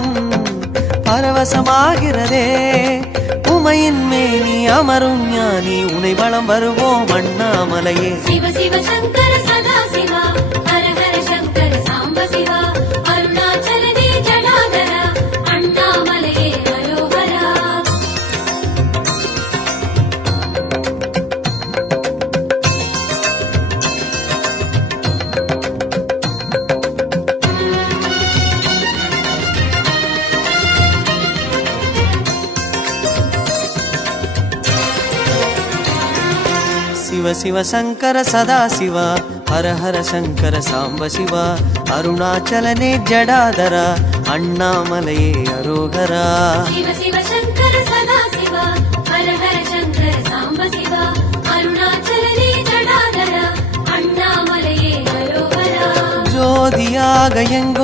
மனம் பரவசமாகிறதே. உமையின் மேனி அமரும் ஞானி உனை வளம் வருவோம் அண்ணாமலையே. சிவ சிவ சங்கர சிவ சங்கர சதா சிவா. ஹர ஹர சங்கர சாம்ப சிவா. அருணாச்சலனே ஜடாதர. அண்ணாமலையே அரோகரா. ஜோதியாக எங்கும்